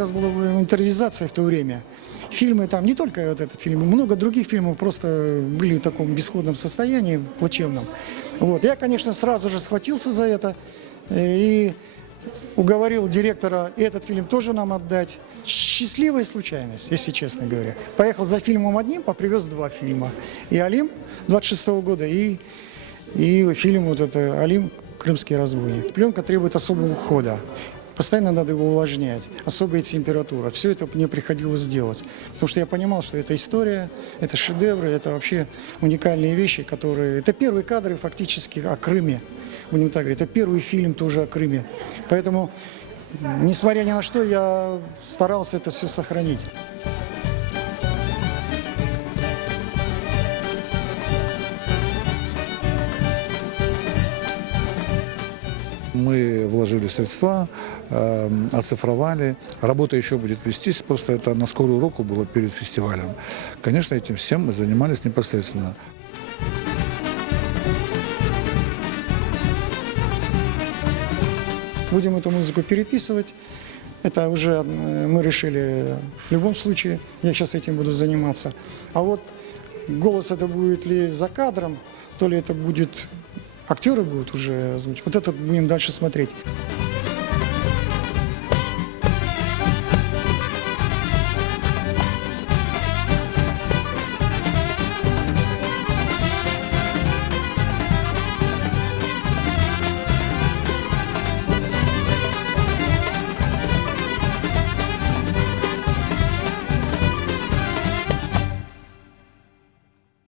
раз была интервизация в то время. Фильмы там, не только вот этот фильм, много других фильмов просто были в таком бесходном состоянии, плачевном. Вот. Я, конечно, сразу же схватился за это и уговорил директора этот фильм тоже нам отдать. Счастливая случайность, если честно говоря. Поехал за фильмом одним, привез 2 фильма. И «Алим» 26-го года, и фильм вот это «Алим. Крымский разбойник». Пленка требует особого ухода. Постоянно надо его увлажнять, особая температура. Все это мне приходилось делать. Потому что я понимал, что это история, это шедевры, это вообще уникальные вещи, которые... Это первые кадры фактически о Крыме. Будем так говорить, это первый фильм тоже о Крыме. Поэтому, несмотря ни на что, я старался это все сохранить. Мы вложили средства, оцифровали. Работа еще будет вестись, просто это на скорую руку было перед фестивалем. Конечно, этим всем мы занимались непосредственно. Будем эту музыку переписывать. Это уже мы решили в любом случае. Я сейчас этим буду заниматься. А вот голос это будет ли за кадром, то ли это будет... Актеры будут уже озвучивать. Вот это будем дальше смотреть.